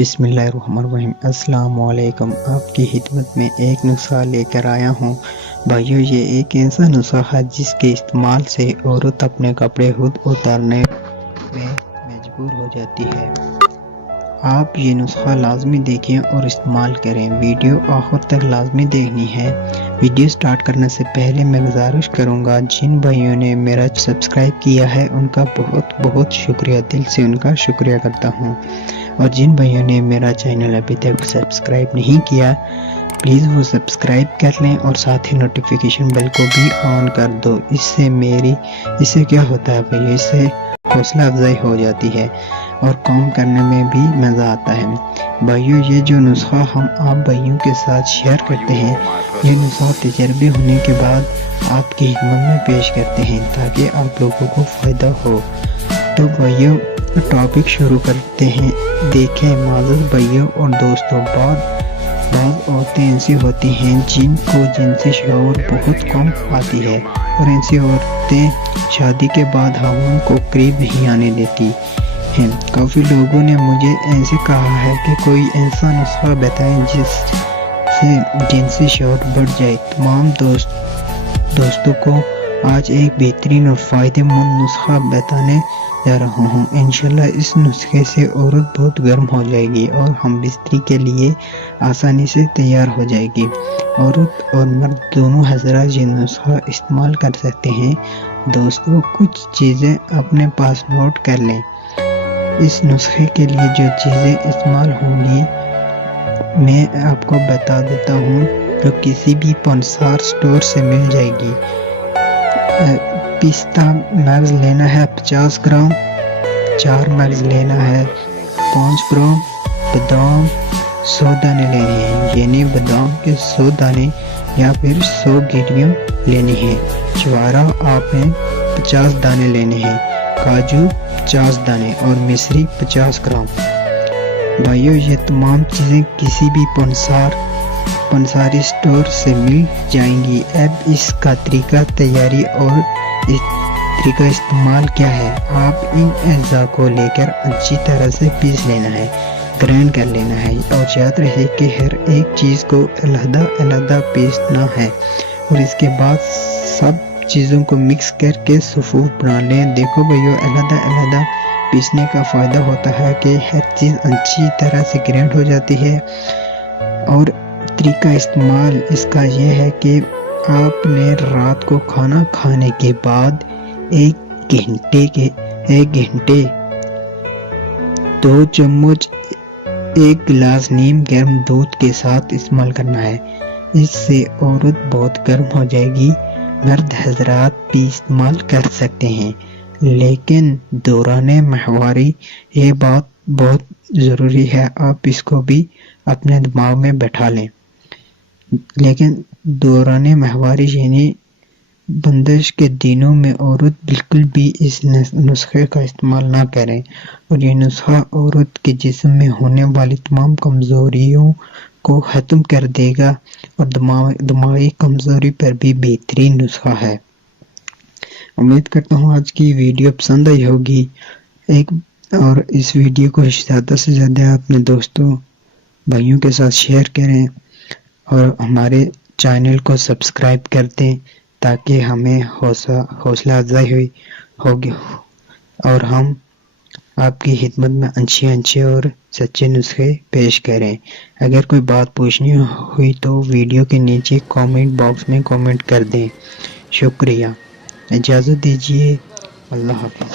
بسم اللہ الرحمن الرحیم۔ السلام علیکم۔ آپ کی خدمت میں ایک نسخہ لے کر آیا ہوں بھائیو۔ یہ ایک ایسا نسخہ ہے جس کے استعمال سے عورت اپنے کپڑے خود اتارنے میں مجبور ہو جاتی ہے۔ آپ یہ نسخہ لازمی دیکھیں اور استعمال کریں۔ ویڈیو آخر تک لازمی دیکھنی ہے۔ ویڈیو سٹارٹ کرنے سے پہلے میں گزارش کروں گا جن بھائیوں نے میرا سبسکرائب کیا ہے ان کا بہت بہت شکریہ، دل سے ان کا شکریہ کرتا ہوں، اور جن بھائیوں نے میرا چینل ابھی تک سبسکرائب نہیں کیا پلیز وہ سبسکرائب کر لیں اور ساتھ ہی نوٹیفیکیشن بیل کو بھی آن کر دو۔ اس سے کیا ہوتا ہے بھائی، اس سے حوصلہ افزائی ہو جاتی ہے اور کام کرنے میں بھی مزہ آتا ہے بھائیو۔ یہ جو نسخہ ہم آپ بھائیوں کے ساتھ شیئر کرتے ہیں، یہ نسخہ تجربے ہونے کے بعد آپ کی خدمت میں پیش کرتے ہیں تاکہ آپ لوگوں کو فائدہ ہو۔ تو بھائیو ٹاپک شروع کرتے ہیں۔ دیکھیں معزز بھائیوں اور دوستوں، بعض عورتیں ایسی ہوتی ہیں جن کو جنسی شعور بہت کم آتی ہے، اور ایسی عورتیں شادی کے بعد ہم کو قریب نہیں آنے دیتی ہیں۔ کافی لوگوں نے مجھے ایسے کہا ہے کہ کوئی ایسا نسخہ بتائیں جس سے جنسی شعور بڑھ جائے۔ تمام دوستوں کو آج ایک بہترین اور فائدہ مند نسخہ بتانے جا رہا ہوں۔ انشاءاللہ اس نسخے سے عورت بہت گرم ہو جائے گی اور ہم بستری کے لیے آسانی سے تیار ہو جائے گی۔ عورت اور مرد دونوں حضرات یہ نسخہ استعمال کر سکتے ہیں۔ دوستوں کچھ چیزیں اپنے پاس نوٹ کر لیں۔ اس نسخے کے لیے جو چیزیں استعمال ہوں گی میں آپ کو بتا دیتا ہوں، جو کسی بھی پنسار سٹور سے مل جائے گی۔ پستہ مغز لینا ہے 50 گرام، 4 مغز لینا ہے 5 گرام، بادام 100 دانے لینے ہیں، یعنی بادام کے 100 دانے یا پھر 100 گیریاں لینی ہیں۔ چوارا آپ نے 50 دانے لینے ہیں، کاجو 50 دانے اور مصری 50 گرام۔ بھائیو یہ تمام چیزیں کسی بھی پنساری سٹور سے مل جائیں گی۔ اب اس کا طریقہ تیاری اور اس طریقہ استعمال کیا ہے۔ آپ ان اجزاء کو لے کر اچھی طرح سے پیس لینا ہے، گرائنڈ کر لینا ہے، اور یاد رہے کہ ہر ایک چیز کو علیحدہ پیسنا ہے، اور اس کے بعد سب چیزوں کو مکس کر کے صفوف بنا لیں۔ دیکھو بھائیو علیحدہ پیسنے کا فائدہ ہوتا ہے کہ ہر چیز اچھی طرح سے گرائنڈ ہو جاتی ہے۔ اور طریقہ استعمال اس کا یہ ہے کہ آپ نے رات کو کھانا کھانے کے بعد ایک گھنٹے 2 چمچ 1 گلاس نیم گرم دودھ کے ساتھ استعمال کرنا ہے۔ اس سے عورت بہت گرم ہو جائے گی۔ مرد حضرات بھی استعمال کر سکتے ہیں، لیکن دوران ماہواری یہ بات بہت ضروری ہے، آپ اس کو بھی اپنے دماغ میں بٹھا لیں۔ لیکن دوران ماہواری یعنی بندش کے دنوں میں عورت بالکل بھی اس نسخے کا استعمال نہ کریں، اور یہ نسخہ عورت کے جسم میں ہونے والی تمام کمزوریوں کو ختم کر دے گا، اور دماغی کمزوری پر بھی بہترین نسخہ ہے۔ امید کرتا ہوں آج کی ویڈیو پسند آئی ہوگی، اور اس ویڈیو کو زیادہ سے زیادہ اپنے دوستوں بھائیوں کے ساتھ شیئر کریں، اور ہمارے چینل کو سبسکرائب کر دیں تاکہ ہمیں حوصلہ افزائی ہوگی، اور ہم آپ کی خدمت میں اچھے اور سچے نسخے پیش کریں۔ اگر کوئی بات پوچھنی ہوئی تو ویڈیو کے نیچے کامنٹ باکس میں کامنٹ کر دیں۔ شکریہ، اجازت دیجیے، اللہ حافظ۔